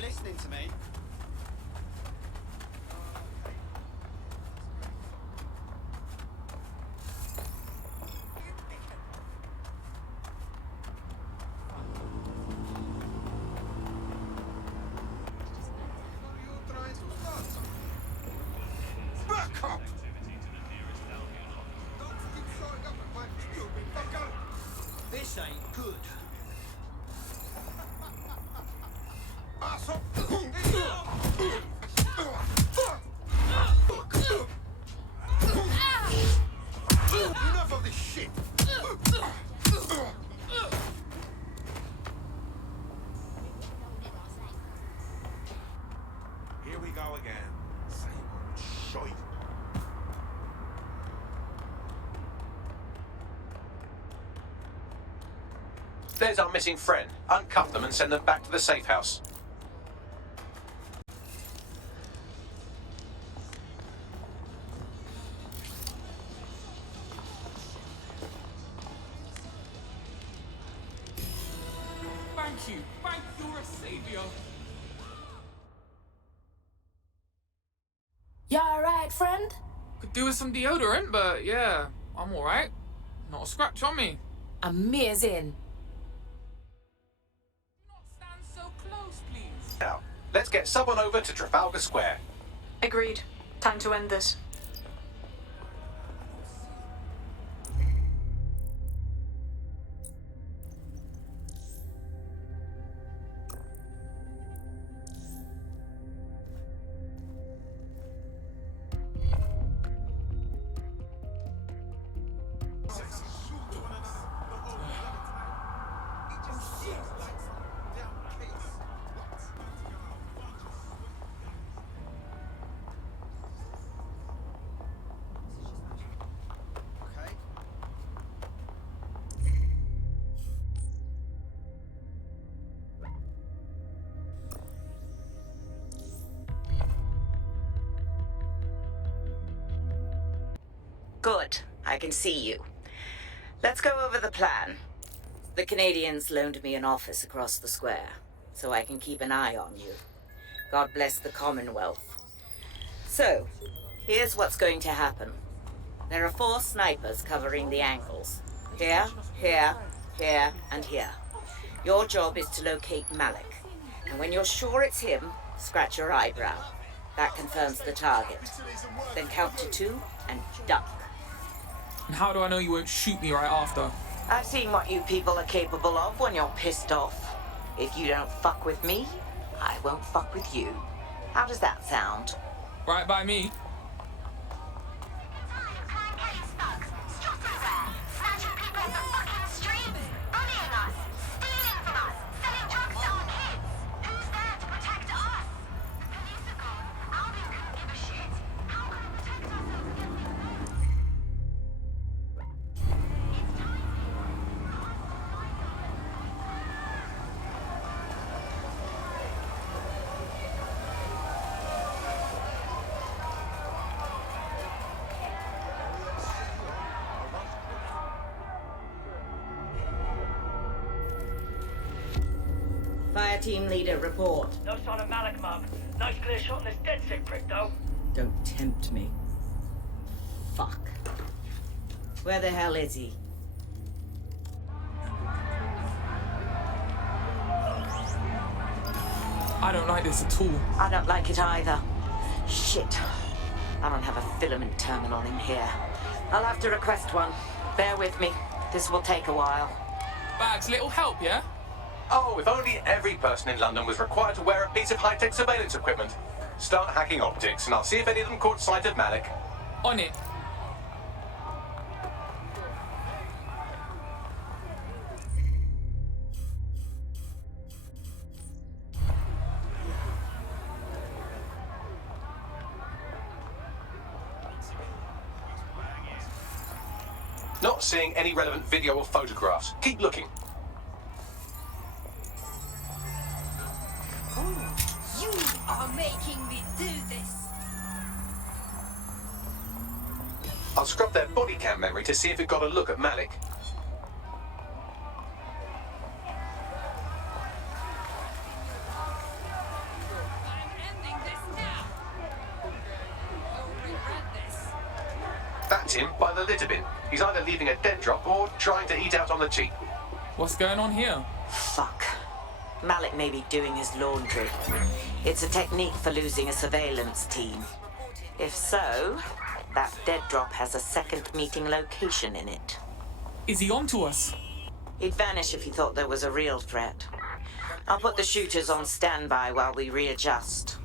not listening to me. Back up! This ain't good. Enough of this shit! Here we go again. Same old shite. There's our missing friend. Uncuff them and send them back to the safe house. Thank you. You're a savior. You alright, friend? Could do with some deodorant, but yeah, I'm alright. Not a scratch on me. Amazing. Not stand so close, please. Now, let's get someone over to Trafalgar Square. Agreed. Time to end this. Okay. Good. I can see you. Let's go over the plan. The Canadians loaned me an office across the square, so I can keep an eye on you. God bless the Commonwealth. So, here's what's going to happen. There are 4 snipers covering the angles. Here, here, here, and here. Your job is to locate Malik. And when you're sure it's him, scratch your eyebrow. That confirms the target. Then count to 2 and duck. And how do I know you won't shoot me right after? I've seen what you people are capable of when you're pissed off. If you don't fuck with me, I won't fuck with you. How does that sound? Right by me. Fire team leader, report. No sign of Malik, Mum. Nice clear shot on this dead sick prick, though. Don't tempt me. Fuck. Where the hell is he? I don't like this at all. I don't like it either. Shit. I don't have a filament terminal in here. I'll have to request one. Bear with me. This will take a while. Bags, little help, yeah? Oh, if only every person in London was required to wear a piece of high-tech surveillance equipment. Start hacking optics, and I'll see if any of them caught sight of Malik. On it. Not seeing any relevant video or photographs. Keep looking. You are making me do this. I'll scrub their body cam memory to see if it got a look at Malik. by the litter bin. He's either leaving a dead drop or trying to eat out on the cheap. What's going on here? Fuck. Mallet may be doing his laundry. It's a technique for losing a surveillance team. If so, that dead drop has a second meeting location in it. Is he on to us? He'd vanish if he thought there was a real threat. I'll put the shooters on standby while we readjust.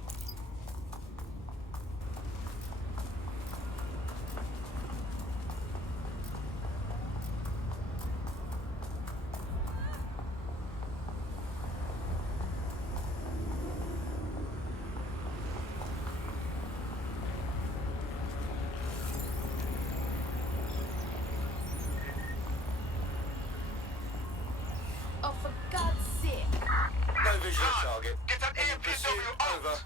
Oh, for God's sake. No visual target. Get that EMPW over.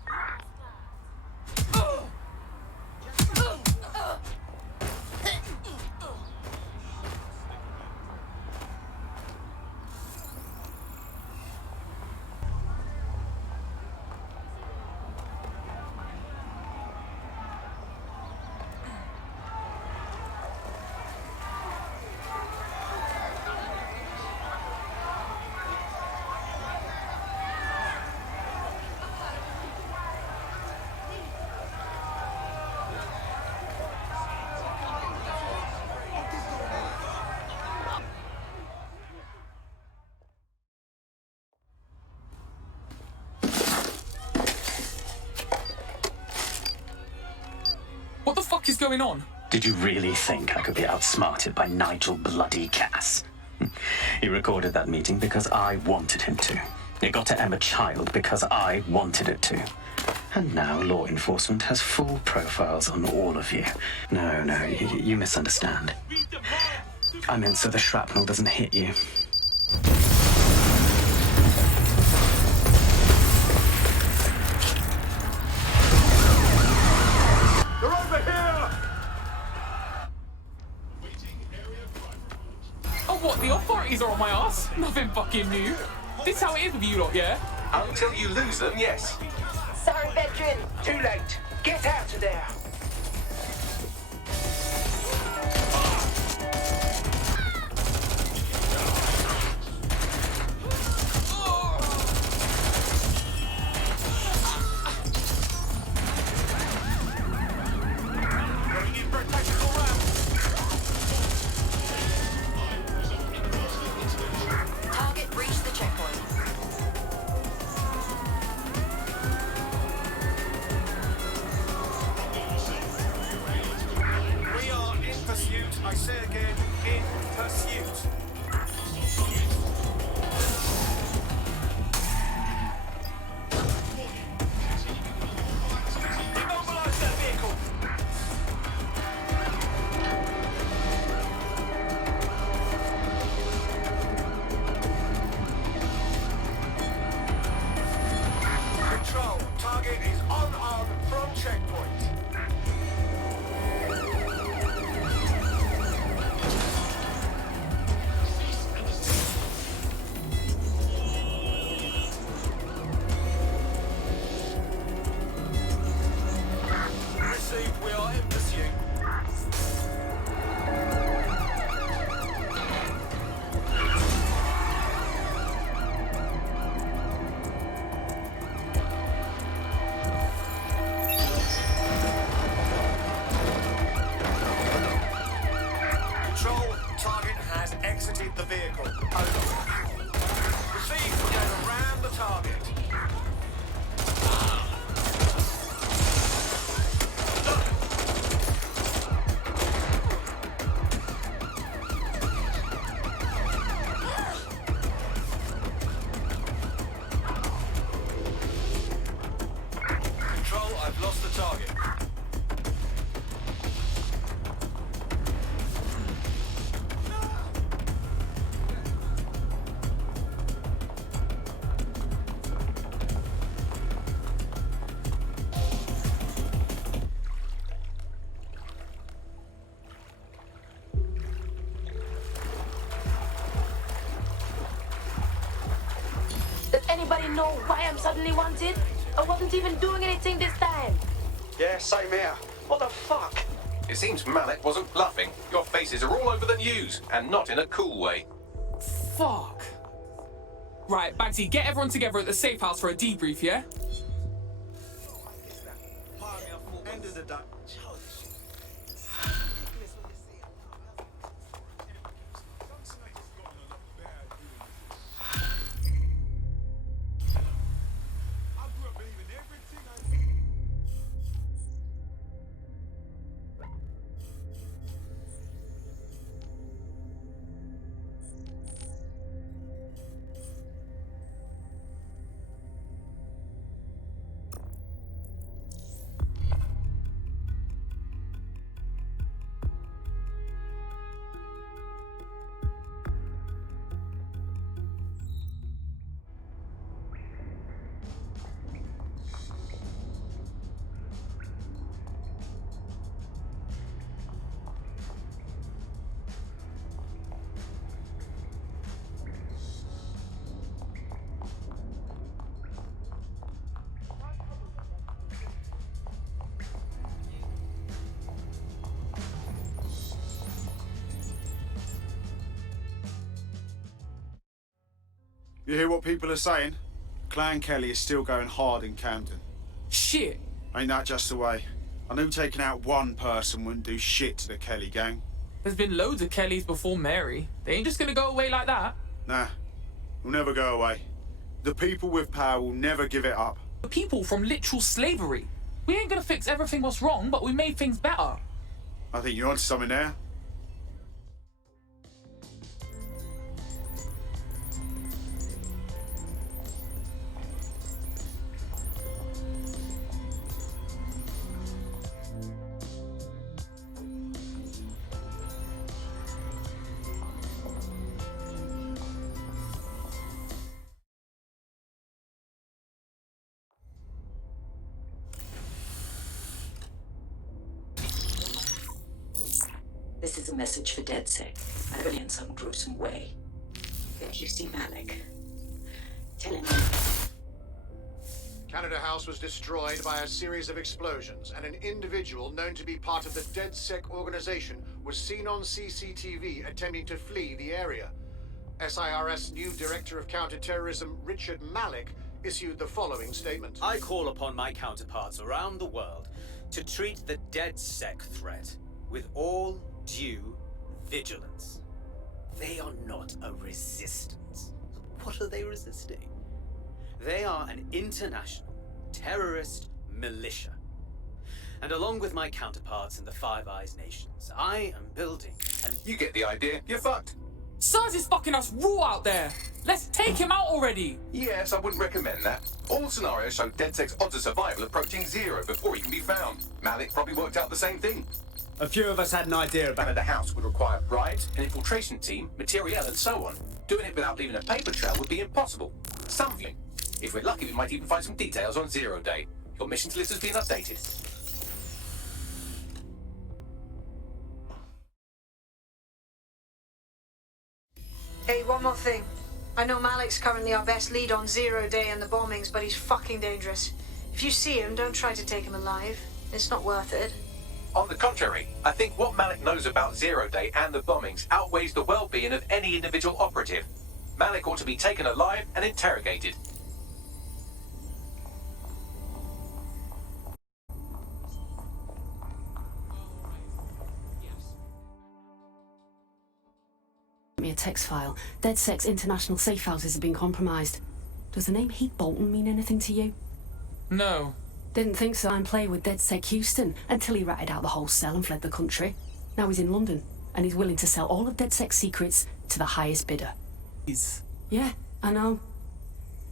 What the fuck is going on? Did you really think I could be outsmarted by Nigel bloody Cass? He recorded that meeting because I wanted him to. It got to Emma Child because I wanted it to. And now law enforcement has full profiles on all of you. No, you misunderstand. I meant so the shrapnel doesn't hit you. They're over here! Oh, what? The authorities are on my ass? Nothing fucking new. This how it is with you lot, yeah? Until you lose them, yes. Sorry, veteran. Too late. Get out of there. Going in for a tactical round. Target reached the checkpoint. We are in pursuit. I say again, in pursuit. Immobilize that vehicle. Control, target is unarmed from checkpoint. Received, we are in pursuit. Control, target has exited the vehicle. Over. Received, we're going around the target. Control, I've lost the target. Does anybody know why I'm suddenly wanted? I wasn't even doing anything this time. Yeah, same here. What the fuck? It seems Malik wasn't bluffing. Your faces are all over the news, and not in a cool way. Fuck. Right, Bagsy, get everyone together at the safe house for a debrief, yeah? End of the day. You hear what people are saying? Clan Kelly is still going hard in Camden. Shit. Ain't that just the way? I knew taking out one person wouldn't do shit to the Kelly gang. There's been loads of Kellys before Mary. They ain't just gonna go away like that. Nah, we'll never go away. The people with power will never give it up. The people from literal slavery. We ain't gonna fix everything what's wrong, but we made things better. I think you're onto something there. This is a message for DedSec. I got in some gruesome way. If you see Malik, tell him. Canada House was destroyed by a series of explosions, and an individual known to be part of the DedSec organization was seen on CCTV attempting to flee the area. SIRS new Director of Counterterrorism Richard Malik issued the following statement. I call upon my counterparts around the world to treat the DedSec threat with all due vigilance. They are not a resistance. What are they resisting? They are an international terrorist militia. And along with my counterparts in the Five Eyes nations, I am building an... You get the idea. You're fucked. Sars is fucking us raw out there. Let's take him out already. Yes, I wouldn't recommend that. All scenarios show DedSec's odds of survival approaching 0 before he can be found. Malik probably worked out the same thing. A few of us had an idea about Canada House would require bribes, an infiltration team, materiel, and so on. Doing it without leaving a paper trail would be impossible. Something. If we're lucky, we might even find some details on 0 Day. Your missions list has been updated. Hey, one more thing. I know Malik's currently our best lead on 0 Day and the bombings, but he's fucking dangerous. If you see him, don't try to take him alive. It's not worth it. On the contrary, I think what Malik knows about 0 Day and the bombings outweighs the well-being of any individual operative. Malik ought to be taken alive and interrogated. Me a text file. DedSec's international safe houses have been compromised. Does the name Heath Bolton mean anything to you? No. Didn't think so. I'm playing with DedSec Houston until he ratted out the whole cell and fled the country. Now he's in London, and he's willing to sell all of DedSec's secrets to the highest bidder. Yeah, I know.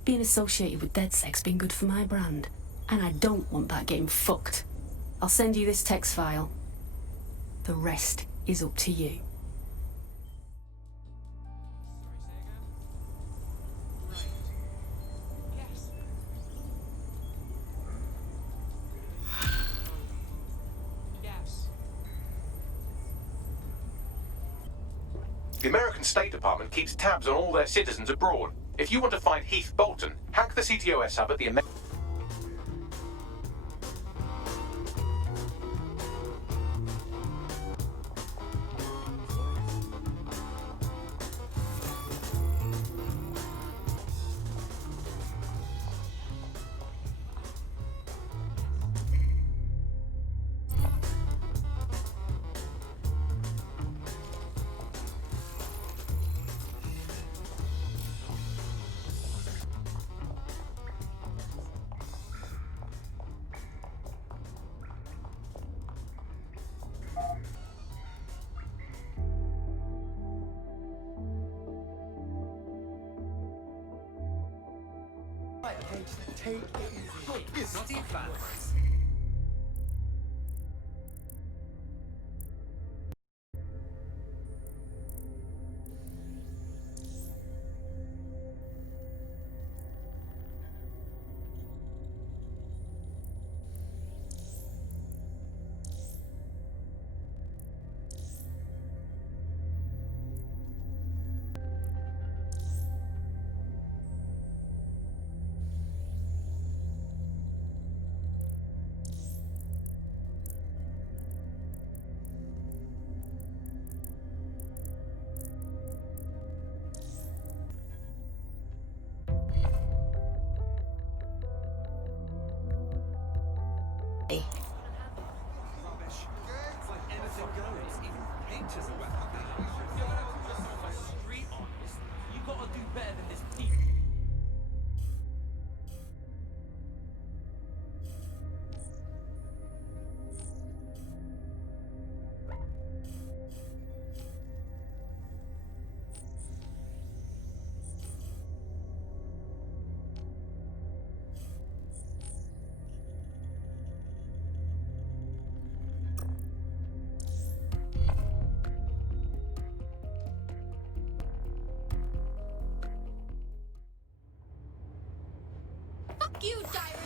Being associated with DedSec's been good for my brand, and I don't want that getting fucked. I'll send you this text file. The rest is up to you. The American State Department keeps tabs on all their citizens abroad. If you want to find Heath Bolton, hack the CTOS hub at the American... Right, okay, just take it easy. Not even fans. Fuck you, Tyrant!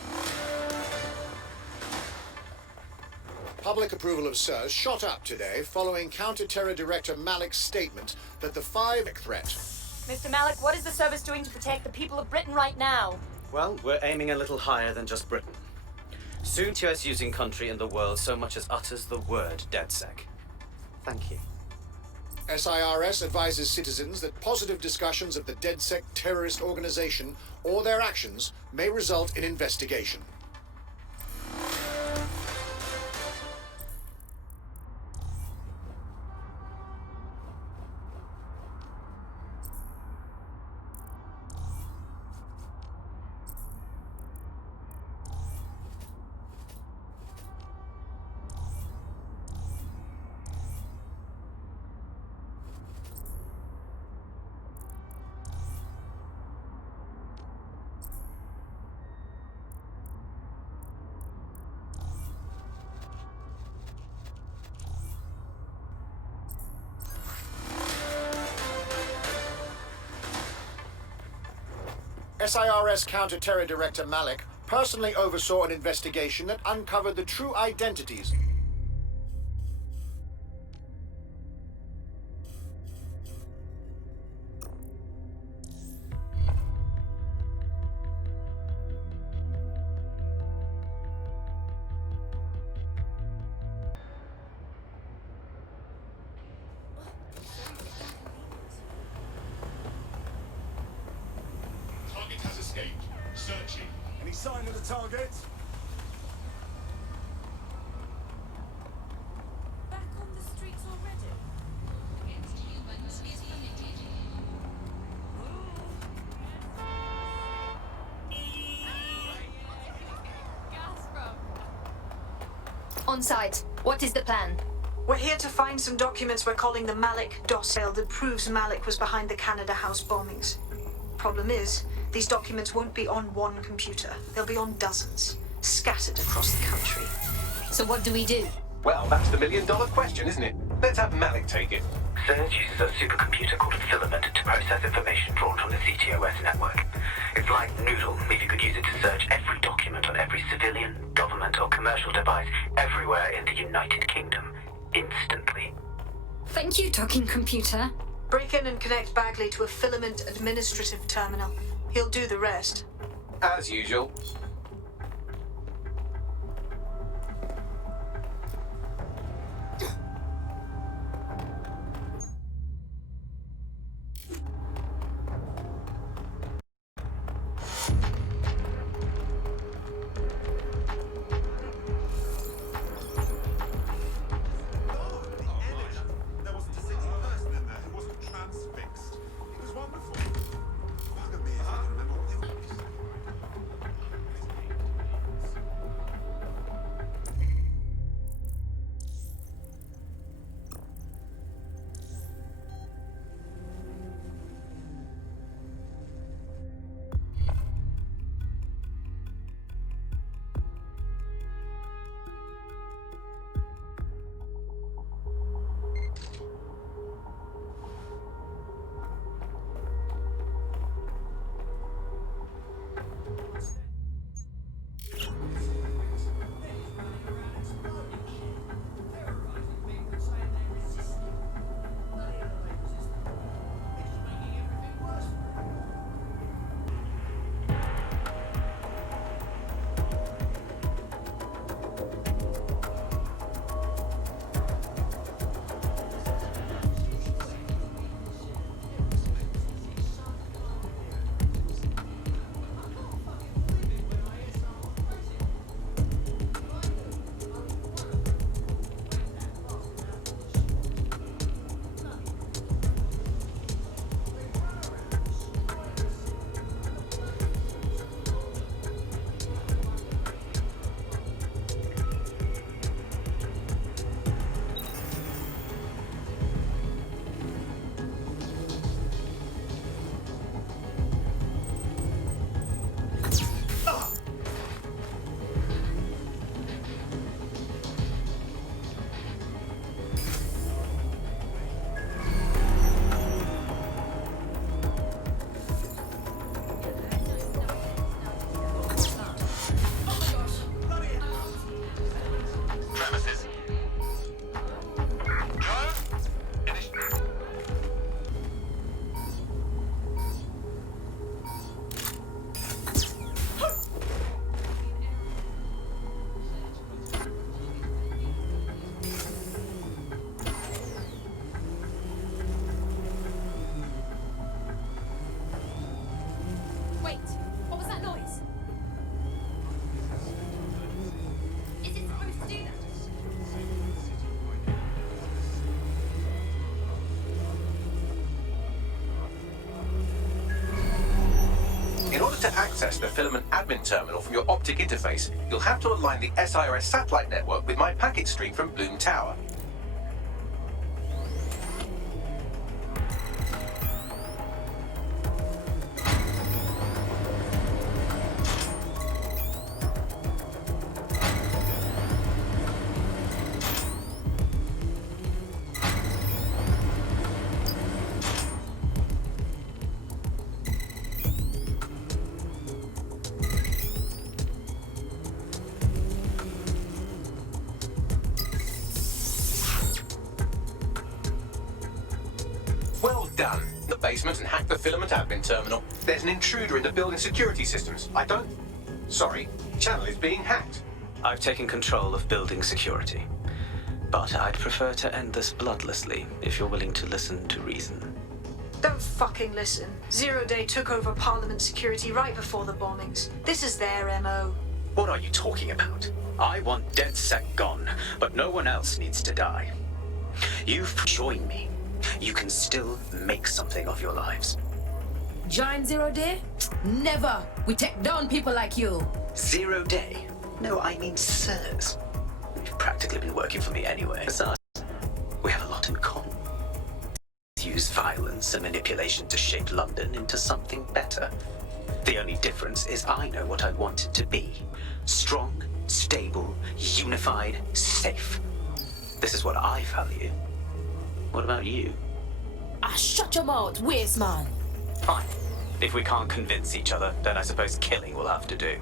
Public approval of SIRS shot up today following Counter-Terror Director Malik's statement that the 5 threat. Mr. Malik, what is the service doing to protect the people of Britain right now? Well, we're aiming a little higher than just Britain. Soon to us using country in the world so much as utters the word DedSec. Thank you. SIRS advises citizens that positive discussions of the DedSec terrorist organization or their actions may result in investigation. SIRS Counter-Terror Director Malik personally oversaw an investigation that uncovered the true identities. Has escaped. Searching. Any sign of the target? Back on the streets already? Against humans is permitted. On site. What is the plan? We're here to find some documents we're calling the Malik dossier that proves Malik was behind the Canada House bombings. Problem is, these documents won't be on one computer. They'll be on dozens, scattered across the country. So what do we do? Well, that's the million-dollar question, isn't it? Let's have Malik take it. SIRS uses a supercomputer called Filament to process information drawn from the CTOS network. It's like Noodle, if you could use it to search every document on every civilian, government or commercial device everywhere in the United Kingdom, instantly. Thank you, talking computer. Break in and connect Bagley to a Filament administrative terminal. He'll do the rest. As usual. There wasn't a single person in there who wasn't transfixed. It was wonderful. Bugger me if I can remember what they were. to access the filament admin terminal from your optic interface, you'll have to align the SIRS satellite network with my packet stream from Bloom Tower. Well done. The basement and hack the filament admin terminal. There's an intruder in the building security systems. Sorry, channel is being hacked. I've taken control of building security. But I'd prefer to end this bloodlessly if you're willing to listen to reason. Don't fucking listen. Zero Day took over Parliament security right before the bombings. This is their MO. What are you talking about? I want DedSec gone, but no one else needs to die. You've joined me. You can still make something of your lives. Join Zero Day? Never! We take down people like you. 0 Day? No, I mean sirs. You've practically been working for me anyway. Besides, we have a lot in common. Use violence and manipulation to shape London into something better. The only difference is I know what I want it to be. Strong, stable, unified, safe. This is what I value. What about you? Shut your mouth, waste man. Fine. If we can't convince each other, then I suppose killing will have to do.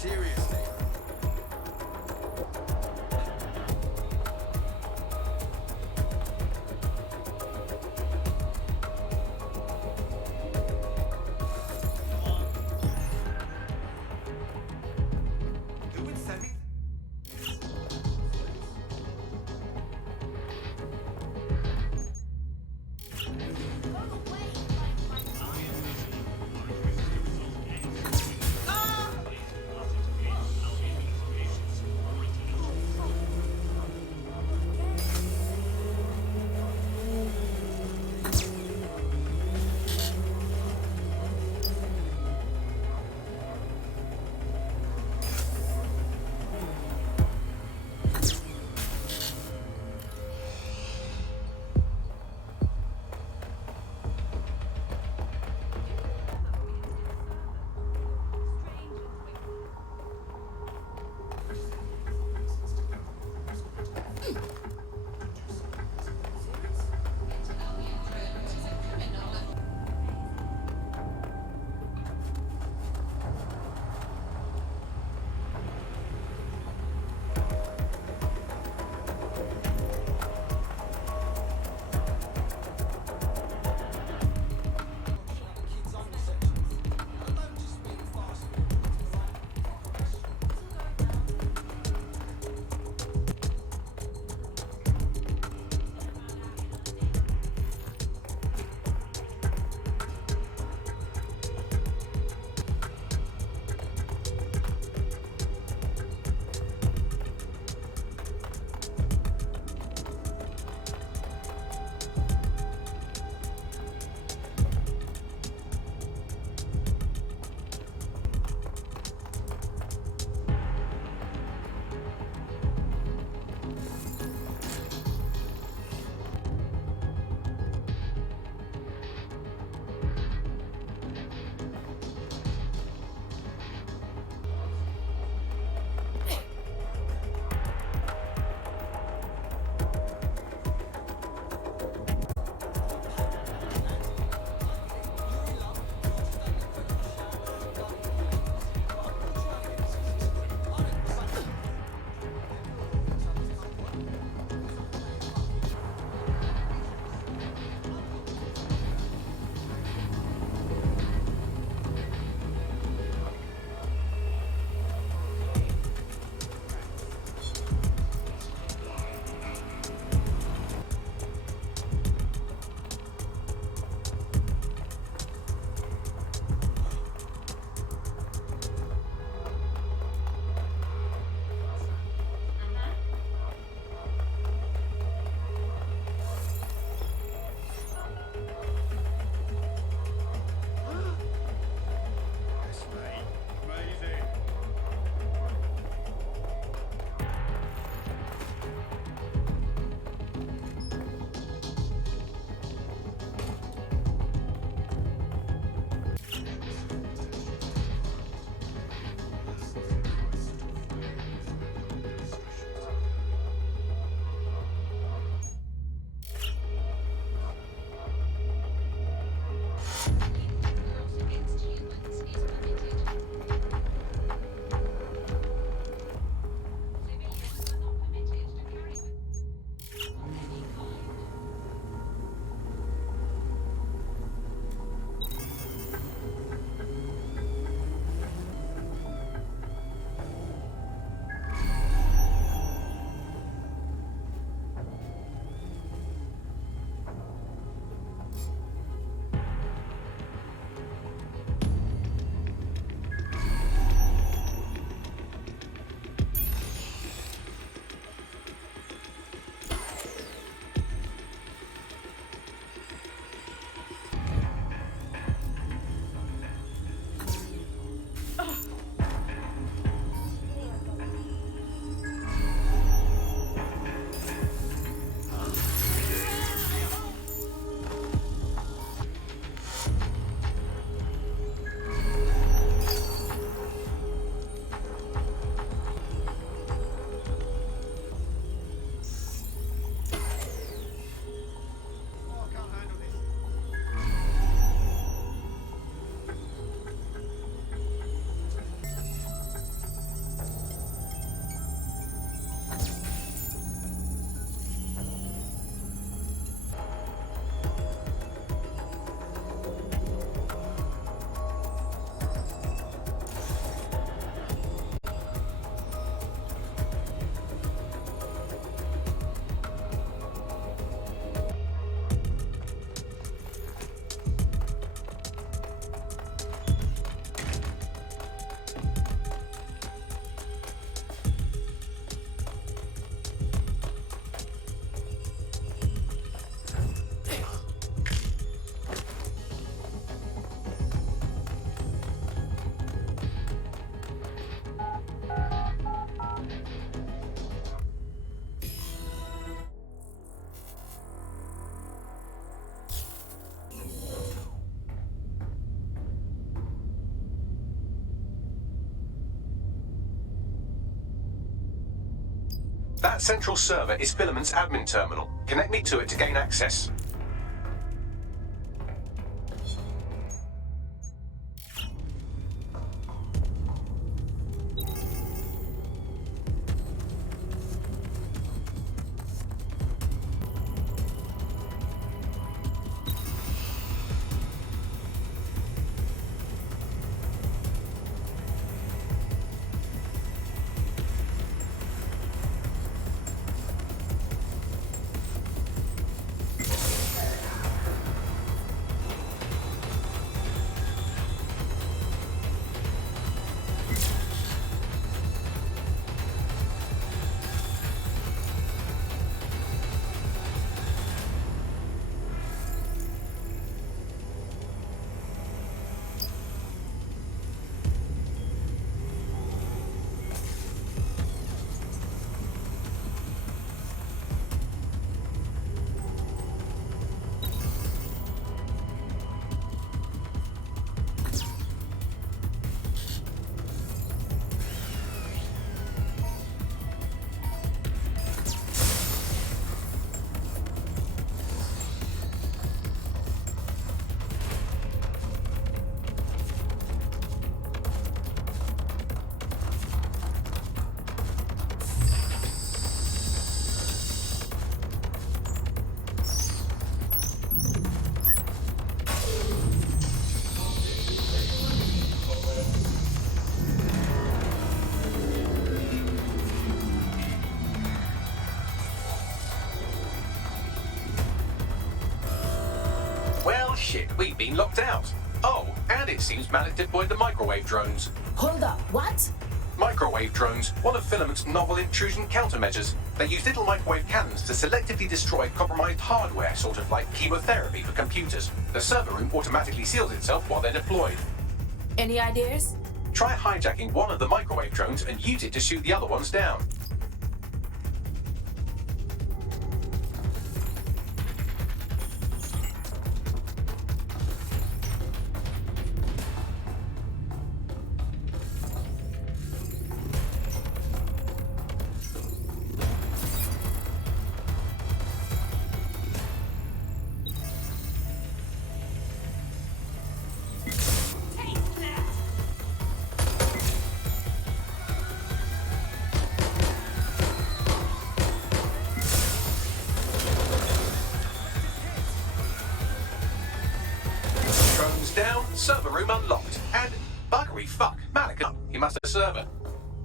Seriously. Who would send me? That central server is Filament's admin terminal. Connect me to it to gain access. Shit, we've been locked out. Oh, and it seems Malik deployed the microwave drones. Hold up, what? Microwave drones, one of Filament's novel intrusion countermeasures. They use little microwave cannons to selectively destroy compromised hardware, sort of like chemotherapy for computers. The server room automatically seals itself while they're deployed. Any ideas? Try hijacking one of the microwave drones and use it to shoot the other ones down. Down, server room unlocked, and buggery fuck, Malik, he must have a server.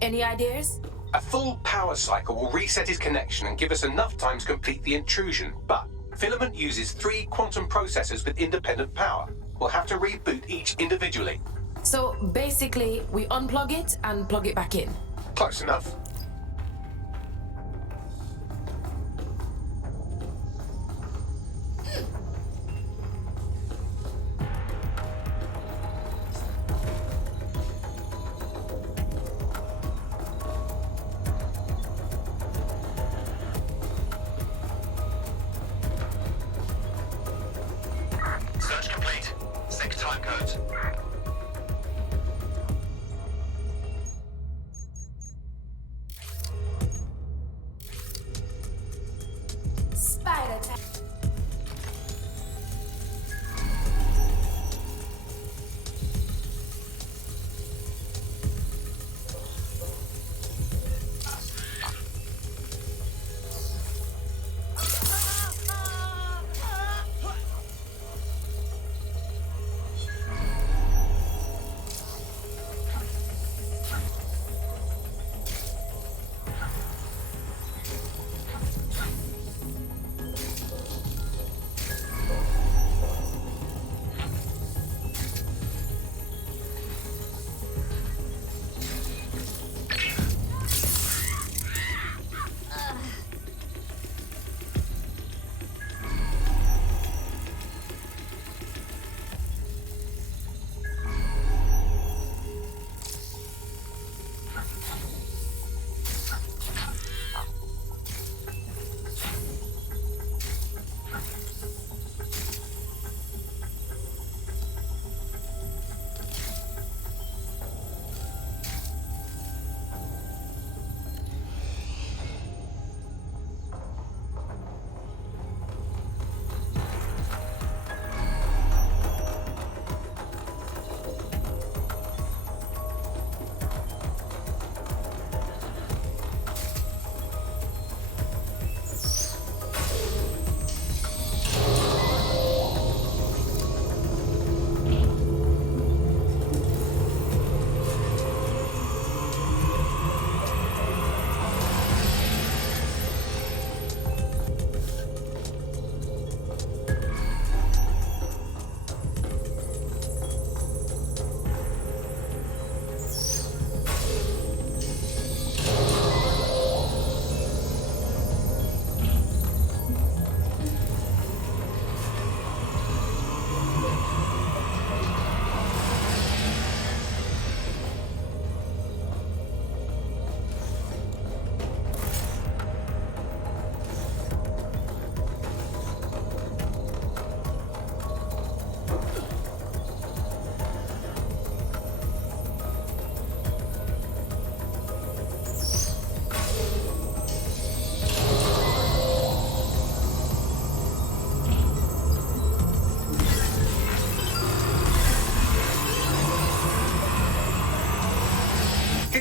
Any ideas? A full power cycle will reset his connection and give us enough time to complete the intrusion, but Filament uses 3 quantum processors with independent power. We'll have to reboot each individually. So basically, we unplug it and plug it back in. Close enough. Search complete. 6 time codes.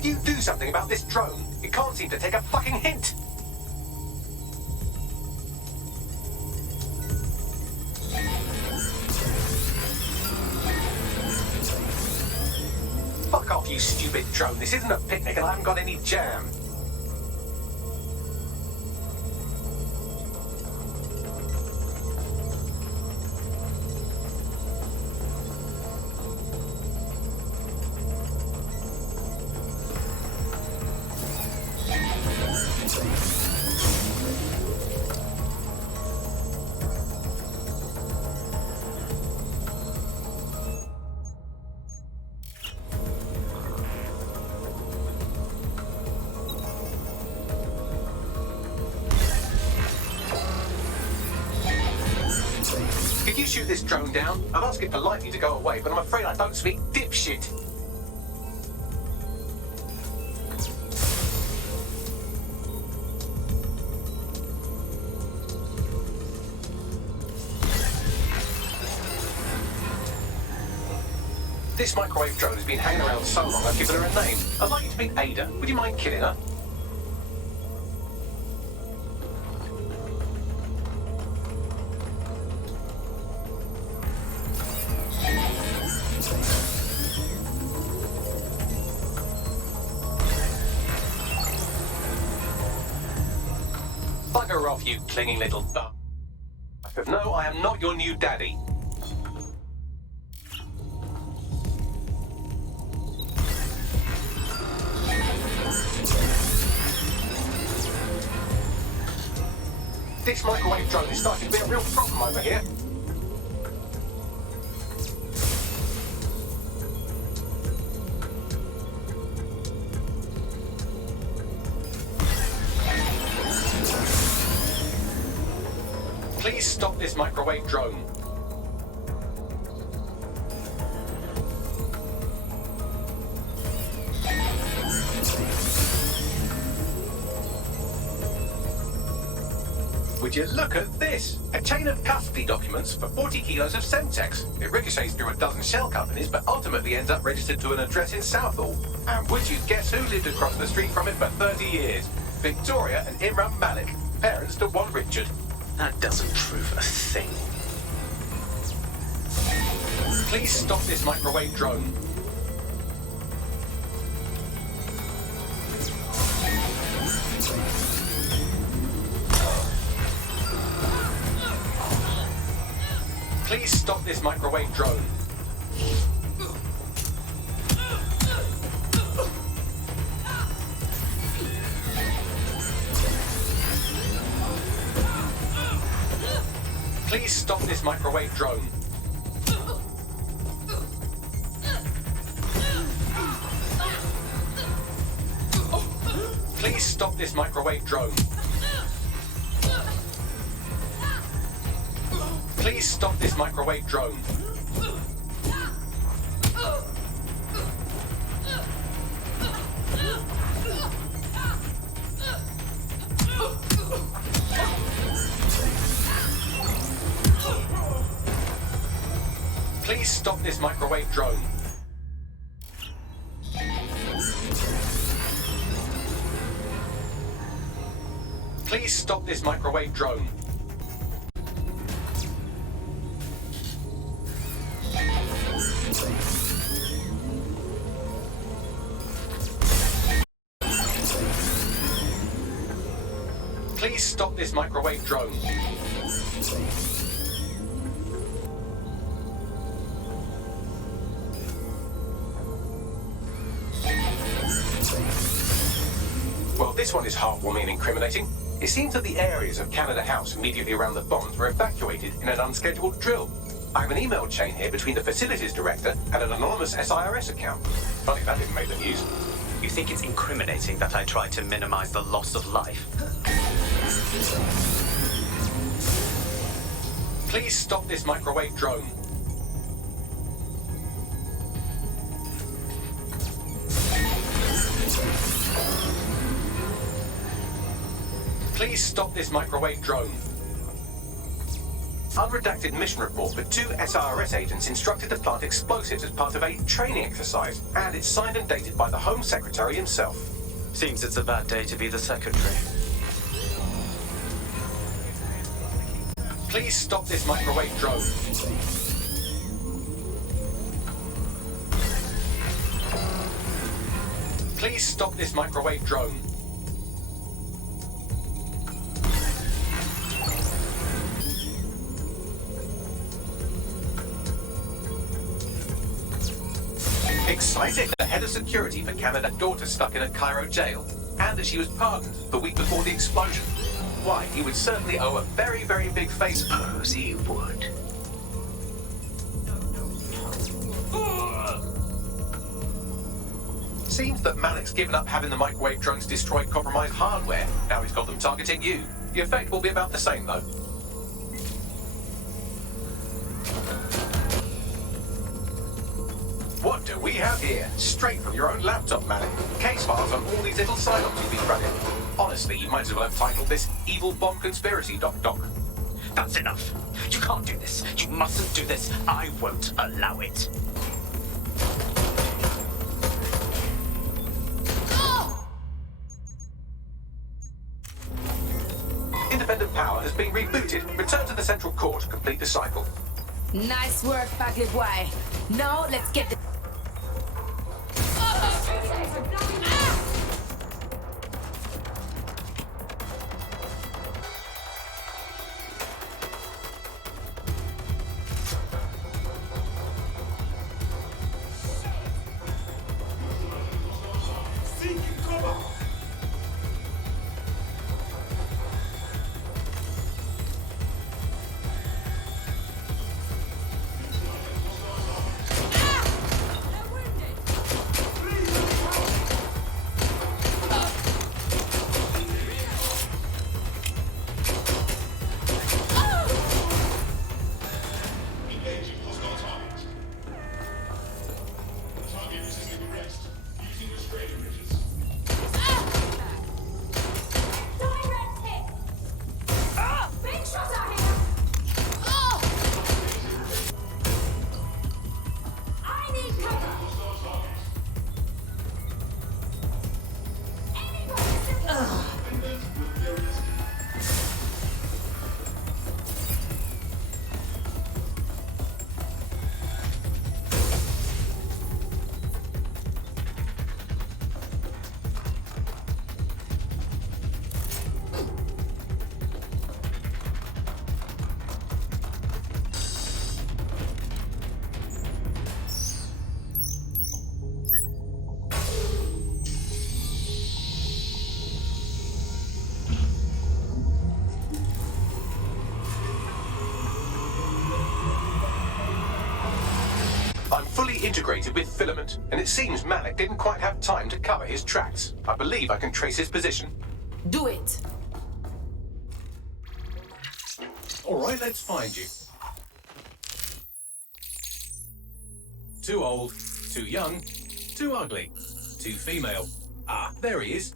Could you do something about this drone? It can't seem to take a fucking hint. Fuck off, you stupid drone. This isn't a picnic and I haven't got any jam. Could you shoot this drone down? I'd ask it politely to go away, but I'm afraid I don't speak dipshit. This microwave drone has been hanging around so long I've given her a name. I'd like you to meet Ada. Would you mind killing her? Bugger off, you clinging little bum. But no, I am not your new daddy. This microwave drone is starting to be a real problem over here. Please stop this microwave drone. Would you look at this? A chain of custody documents for 40 kilos of Semtex. It ricochets through a dozen shell companies, but ultimately ends up registered to an address in Southall. And would you guess who lived across the street from it for 30 years? Victoria and Imran Malik, parents to one Richard. That doesn't prove a thing. Please stop this microwave drone. Please stop this microwave drone. Please stop this microwave drone. Please stop this microwave drone. Please stop this microwave drone. Please stop this microwave drone. Please stop this microwave drone. Please stop this microwave drone. Well, this one is heartwarming and incriminating. It seems that the areas of Canada House immediately around the bombs were evacuated in an unscheduled drill. I have an email chain here between the facilities director and an anonymous SIRS account. Funny that didn't make the news. You think it's incriminating that I tried to minimize the loss of life? Please stop this microwave drone. Please stop this microwave drone. unredacted mission report with 2 SRS agents instructed to plant explosives as part of a training exercise, and it's signed and dated by the Home Secretary himself. Seems it's a bad day to be the secretary. Please stop this microwave drone. Please stop this microwave drone. Excited, the head of security for Canada's daughter stuck in a Cairo jail, and that she was pardoned the week before the explosion. Why, he would certainly owe a very, very big face. Suppose he would. Seems that Malik's given up having the microwave drones destroy compromised hardware. Now he's got them targeting you. The effect will be about the same, though. What do we have here? Straight from your own laptop, Malik. Case files on all these little psyops you've been running. Honestly, you might as well have titled this Evil Bomb Conspiracy, Doc. That's enough. You can't do this. You mustn't do this. I won't allow it. Independent power has been rebooted. Return to the central core to complete the cycle. Nice work, Bagley boy. Now let's get the... Integrated with Filament, and it seems Malik didn't quite have time to cover his tracks. I believe I can trace his position. Do it. All right, let's find you. Too old, too young, too ugly, too female. Ah, there he is.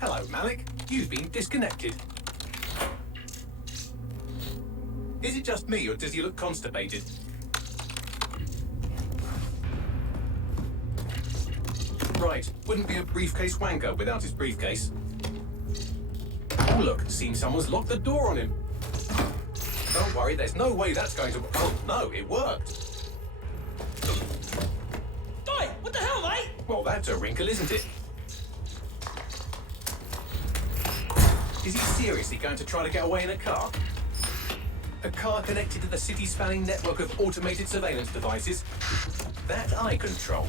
Hello, Malik. You've been disconnected. Is it just me, or does he look constipated? Right, wouldn't be a briefcase wanker without his briefcase. Oh look, seems someone's locked the door on him. Don't worry, there's no way that's going to... Oh no, it worked. Oi, what the hell, mate? Well, that's a wrinkle, isn't it? Is he seriously going to try to get away in a car? A car connected to the city-spanning network of automated surveillance devices? That I control.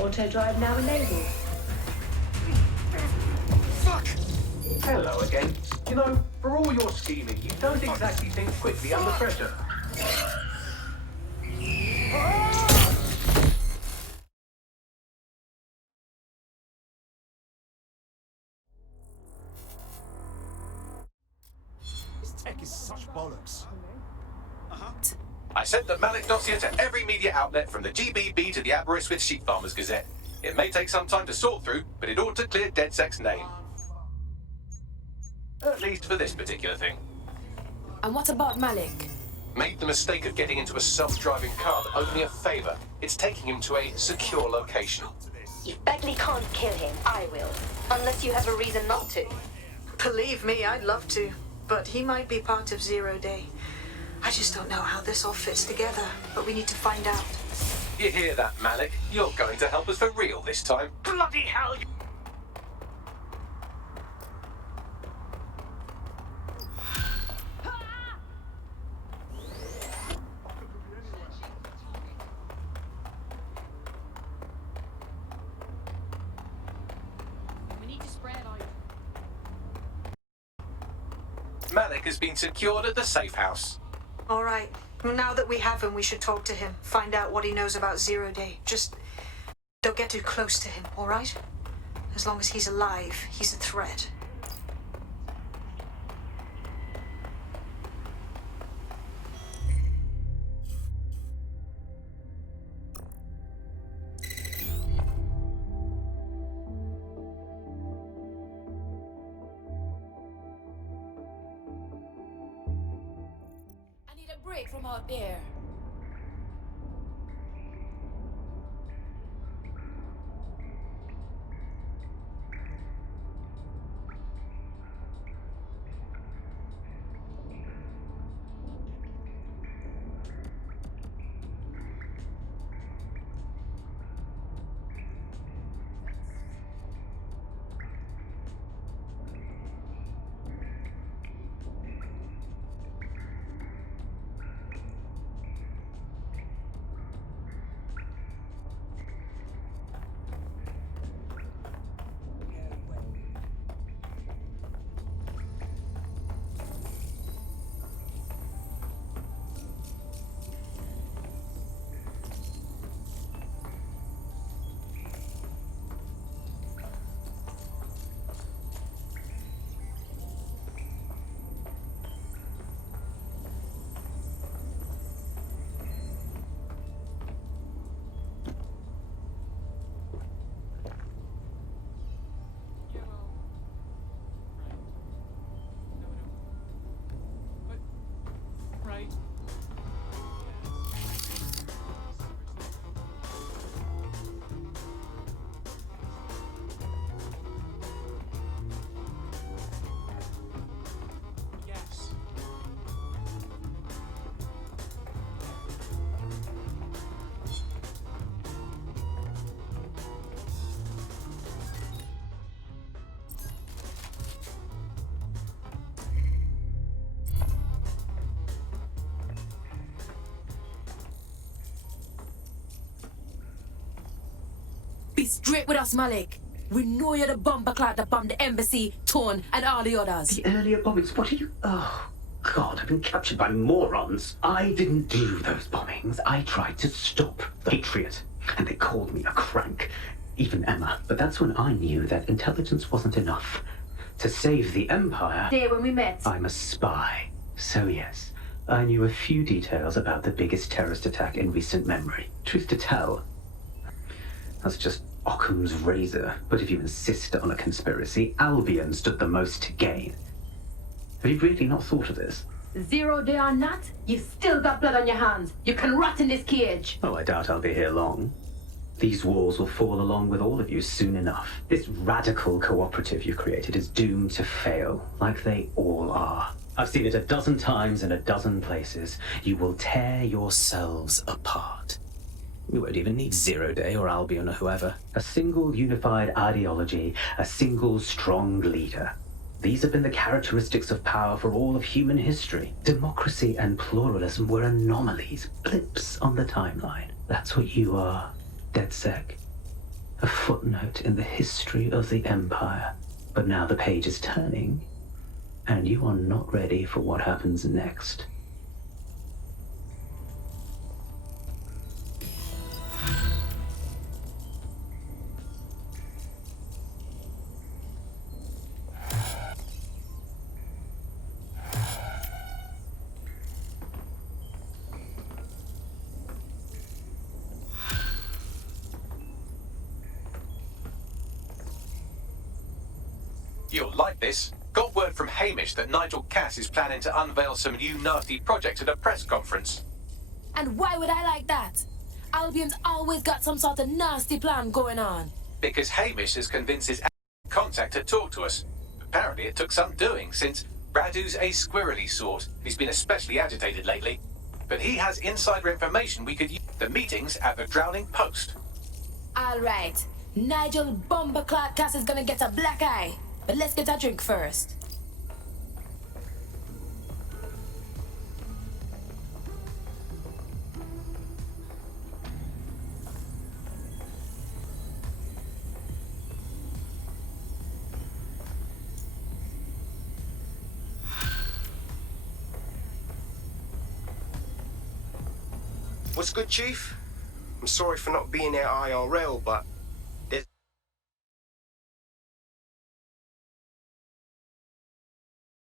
Auto drive now enabled. Fuck! Hello again. You know, for all your scheming, you don't exactly think quickly under pressure. This tech is such bollocks. I sent the Malik dossier to every media outlet from the GBB to the Aberystwyth Sheep Farmers Gazette. It may take some time to sort through, but it ought to clear DedSec's name. At least for this particular thing. And what about Malik? Made the mistake of getting into a self-driving car that owed me a favor. It's taking him to a secure location. If Bagley can't kill him, I will. Unless you have a reason not to. Believe me, I'd love to. But he might be part of Zero Day. I just don't know how this all fits together, but we need to find out. You hear that, Malik? You're going to help us for real this time. Bloody hell! We need to spread out. Malik has been secured at the safe house. All right. Well, now that we have him, we should talk to him. Find out what he knows about Zero Day. Just don't get too close to him, all right? As long as he's alive, he's a threat. I need a break from out there. Right. Yes. Be straight with us, Malik. We know you're the bomber cloud that bombed the embassy, Torn, and all the others. The earlier bombings, what are you... Oh, God, I've been captured by morons. I didn't do those bombings. I tried to stop the Patriot. And they called me a crank. Even Emma. But that's when I knew that intelligence wasn't enough. To save the Empire... Day when we met. I'm a spy. So yes, I knew a few details about the biggest terrorist attack in recent memory. Truth to tell, that's just Occam's razor. But if you insist on a conspiracy, Albion stood the most to gain. Have you really not thought of this? 0 Day or not, you still got blood on your hands. You can rot in this cage. Oh, I doubt I'll be here long. These walls will fall along with all of you soon enough. This radical cooperative you've created is doomed to fail, like they all are. I've seen it a dozen times in a dozen places. You will tear yourselves apart. We won't even need 0 Day or Albion or whoever. A single unified ideology, a single strong leader. These have been the characteristics of power for all of human history. Democracy and pluralism were anomalies, blips on the timeline. That's what you are, DedSec. A footnote in the history of the Empire. But now the page is turning, and you are not ready for what happens next. You'll like this. Got word from Hamish that Nigel Cass is planning to unveil some new nasty project at a press conference. And why would I like that? Albion's always got some sort of nasty plan going on. Because Hamish has convinced his contact to talk to us. Apparently it took some doing, since Radu's a squirrely sort. He's been especially agitated lately. But he has insider information we could use. The meeting's at the Drowning Post. Alright. Nigel Bomberclad Cass is gonna get a black eye. But let's get a drink first. What's good, Chief? I'm sorry for not being there IRL, but